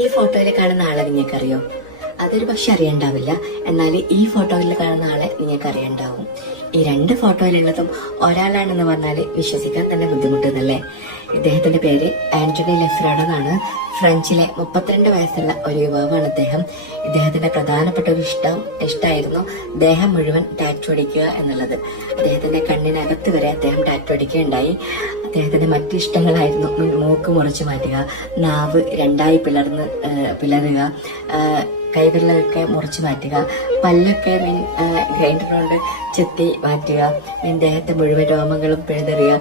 ഈ ഫോട്ടോയിൽ കാണുന്ന ആളെ നിങ്ങൾക്കറിയോ? അതൊരു പക്ഷെ അറിയണ്ടാവില്ല. എന്നാൽ ഈ ഫോട്ടോയിൽ കാണുന്ന ആളെ നിങ്ങൾക്ക് അറിയണ്ടാവും. ഈ രണ്ട് ഫോട്ടോയിലുള്ളതും ഒരാളാണെന്ന് പറഞ്ഞാൽ വിശ്വസിക്കാൻ തന്നെ ബുദ്ധിമുട്ടുന്നല്ലേ. ഇദ്ദേഹത്തിന്റെ പേര് ആന്റണി ലെഫ്രാഡോ എന്നാണ്. ഫ്രഞ്ചിലെ 32 വയസ്സുള്ള ഒരു യുവാവാണ് അദ്ദേഹം. ഇദ്ദേഹത്തിന്റെ പ്രധാനപ്പെട്ട ഒരു ഇഷ്ടമായിരുന്നു ദേഹം മുഴുവൻ ടാറ്റു അടിക്കുക എന്നുള്ളത്. അദ്ദേഹത്തിന്റെ കണ്ണിനകത്ത് വരെ അദ്ദേഹം ടാറ്റു അടിക്കുകയുണ്ടായി. അദ്ദേഹത്തിന്റെ മറ്റു ഇഷ്ടങ്ങളായിരുന്നു മൂക്ക് മുറിച്ചു മാറ്റുക, നാവ് രണ്ടായി പിളരുക, കൈവിരലൊക്കെ മുറിച്ചു മാറ്റുക, പല്ലൊക്കെ ഗ്രൈൻഡർ കൊണ്ട് ചെത്തി മാറ്റുക, ദേഹത്തെ മുഴുവൻ രോമങ്ങളും പിഴുതെറിയുക.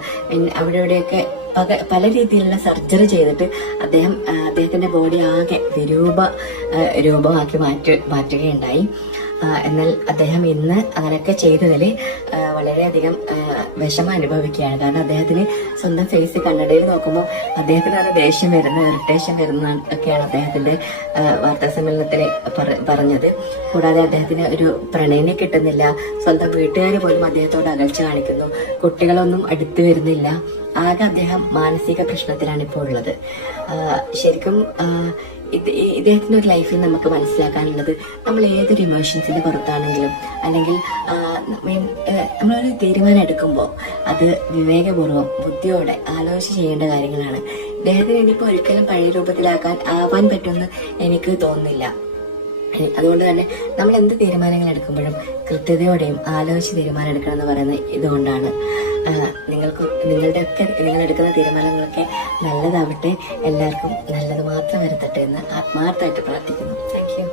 അവിടെ ഇവിടെയൊക്കെ പല രീതിയിലുള്ള സർജറി ചെയ്തിട്ട് അദ്ദേഹത്തിന്റെ ബോഡി ആകെ രൂപമാക്കി മാറ്റുകയുണ്ടായി. എന്നാൽ അദ്ദേഹം ഇന്ന് അങ്ങനെയൊക്കെ ചെയ്തതിൽ വളരെയധികം വിഷമം അനുഭവിക്കുകയാണ്. കാരണം അദ്ദേഹത്തിന് സ്വന്തം ഫേസ് കണ്ണടയിൽ നോക്കുമ്പോൾ അദ്ദേഹത്തിന് അത് ദേഷ്യം വരുന്ന, ഇറിറ്റേഷൻ വരുന്ന ഒക്കെയാണ് അദ്ദേഹത്തിന്റെ വാർത്താ സമ്മേളനത്തിൽ പറഞ്ഞത്. കൂടാതെ അദ്ദേഹത്തിന് ഒരു പ്രണയിനെ കിട്ടുന്നില്ല, സ്വന്തം വീട്ടുകാർ പോലും അദ്ദേഹത്തോട് അകൽച്ച കാണിക്കുന്നു, കുട്ടികളൊന്നും അടുത്തു വരുന്നില്ല. ആകെ അദ്ദേഹം മാനസിക പ്രശ്നത്തിലാണ് ഇപ്പോൾ ഉള്ളത്. ശരിക്കും ഇദ്ദേഹത്തിന്റെ ഒരു ലൈഫിൽ നമുക്ക് മനസ്സിലാക്കാനുള്ളത്, നമ്മൾ ഏതൊരു ഇമോഷൻസിന്റെ പുറത്താണെങ്കിലും അല്ലെങ്കിൽ നമ്മളൊരു തീരുമാനം എടുക്കുമ്പോൾ അത് വിവേകപൂർവ്വം ബുദ്ധിയോടെ ആലോചിച്ച് ചെയ്യേണ്ട കാര്യങ്ങളാണ്. ഇദ്ദേഹത്തിന് ഇനിയിപ്പോൾ ഒരിക്കലും പഴയ ആവാൻ പറ്റുമെന്ന് എനിക്ക് തോന്നുന്നില്ല. അതുകൊണ്ട് തന്നെ നമ്മൾ എന്ത് തീരുമാനങ്ങൾ എടുക്കുമ്പോഴും കൃത്യതയോടെയും ആലോചിച്ച് തീരുമാനം എടുക്കണം എന്ന് പറയുന്നത് ഇതുകൊണ്ടാണ്. നിങ്ങൾ എടുക്കുന്ന തീരുമാനങ്ങളൊക്കെ നല്ലതാവട്ടെ, എല്ലാവർക്കും നല്ലത് മാത്രം വരുത്തട്ടെ എന്ന് ആത്മാർത്ഥമായിട്ട് പ്രാർത്ഥിക്കുന്നു. Thank you.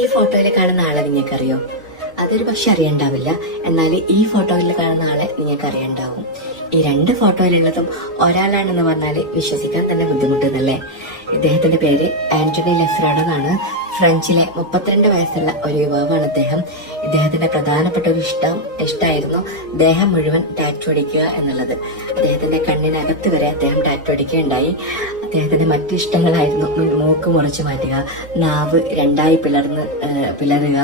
ഈ ഫോട്ടോയിൽ കാണുന്ന ആളെ നിങ്ങൾക്കറിയോ? അതൊരു പക്ഷെ അറിയണ്ടാവില്ല. എന്നാൽ ഈ ഫോട്ടോയിൽ കാണുന്ന ആളെ നിങ്ങൾക്ക് അറിയണ്ടാവും. ഈ രണ്ട് ഫോട്ടോയിലുള്ളതും ഒരാളാണെന്ന് പറഞ്ഞാൽ വിശ്വസിക്കാൻ തന്നെ ബുദ്ധിമുട്ടുന്നല്ലേ. ഇദ്ദേഹത്തിന്റെ പേര് ആന്റണി ലെഫ്രാഡോ എന്നാണ്. ഫ്രഞ്ചിലെ 32 വയസ്സുള്ള ഒരു യുവാവാണ് അദ്ദേഹം. ഇദ്ദേഹത്തിന്റെ പ്രധാനപ്പെട്ട ഒരു ഇഷ്ടമായിരുന്നു ദേഹം മുഴുവൻ ടാറ്റു അടിക്കുക എന്നുള്ളത്. അദ്ദേഹത്തിന്റെ കണ്ണിനകത്ത് വരെ അദ്ദേഹം ടാറ്റു അടിക്കുകയുണ്ടായി. അദ്ദേഹത്തിന്റെ മറ്റു ഇഷ്ടങ്ങളായിരുന്നു മൂക്ക് മുറിച്ചു മാറ്റുക, നാവ് രണ്ടായി പിളരുക,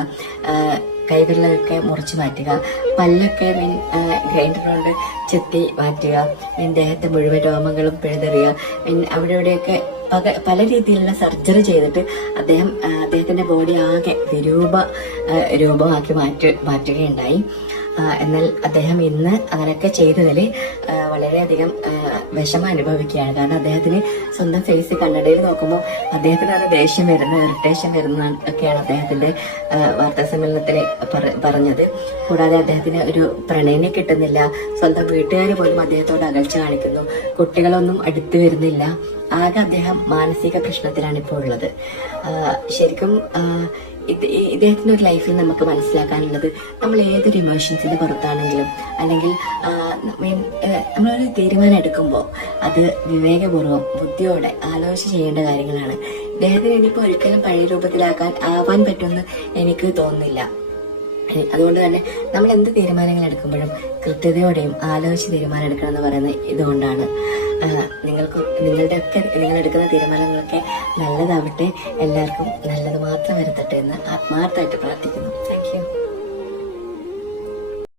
കൈവിരലൊക്കെ മുറിച്ചു മാറ്റുക, പല്ലൊക്കെ ഗ്രൈൻഡർ കൊണ്ട് ചെത്തി മാറ്റുക, ദേഹത്തെ മുഴുവൻ രോമങ്ങളും പിഴുതെറിയുക. അവിടെ ഇവിടെയൊക്കെ പല രീതിയിലുള്ള സർജറി ചെയ്തിട്ട് അദ്ദേഹത്തിന്റെ ബോഡി ആകെ രൂപമാക്കി മാറ്റുകയുണ്ടായി. എന്നാൽ അദ്ദേഹം ഇന്ന് അങ്ങനെയൊക്കെ ചെയ്തതിൽ വളരെയധികം വിഷമം അനുഭവിക്കുകയാണ്. കാരണം അദ്ദേഹത്തിന് സ്വന്തം ഫേസ് കണ്ണടയിൽ നോക്കുമ്പോൾ അദ്ദേഹത്തിന് അത് ദേഷ്യം വരുന്ന, ഇറിറ്റേഷൻ വരുന്ന ഒക്കെയാണ് അദ്ദേഹത്തിന്റെ വാർത്താ സമ്മേളനത്തിൽ പറഞ്ഞത്. കൂടാതെ അദ്ദേഹത്തിന് ഒരു പ്രണയിനെ കിട്ടുന്നില്ല, സ്വന്തം വീട്ടുകാർ പോലും അദ്ദേഹത്തോട് അകൽച്ച കാണിക്കുന്നു, കുട്ടികളൊന്നും അടുത്തു വരുന്നില്ല. ആകെ അദ്ദേഹം മാനസിക പ്രശ്നത്തിലാണ് ഇപ്പോൾ ഉള്ളത്. ശരിക്കും ഇദ്ദേഹത്തിന്റെ ഒരു ലൈഫിൽ നമുക്ക് മനസ്സിലാക്കാനുള്ളത്, നമ്മൾ ഏതൊരു ഇമോഷൻസിന്റെ പുറത്താണെങ്കിലും അല്ലെങ്കിൽ നമ്മളൊരു തീരുമാനം എടുക്കുമ്പോൾ അത് വിവേകപൂർവ്വം ബുദ്ധിയോടെ ആലോചിച്ച് ചെയ്യേണ്ട കാര്യങ്ങളാണ്. ഇദ്ദേഹത്തിന് ഇനിയിപ്പോൾ ഒരിക്കലും പഴയ ആവാൻ പറ്റുമെന്ന് എനിക്ക് തോന്നുന്നില്ല. അതുകൊണ്ട് തന്നെ നമ്മൾ എന്ത് തീരുമാനങ്ങൾ എടുക്കുമ്പോഴും കൃത്യതയോടെയും ആലോചിച്ച് തീരുമാനം എടുക്കണം എന്ന് പറയുന്നത് ഇതുകൊണ്ടാണ്. നിങ്ങൾ എടുക്കുന്ന തീരുമാനങ്ങളൊക്കെ നല്ലതാവട്ടെ, എല്ലാവർക്കും നല്ലത് മാത്രം വരുത്തട്ടെ എന്ന് ആത്മാർത്ഥമായിട്ട് പ്രാർത്ഥിക്കുന്നു.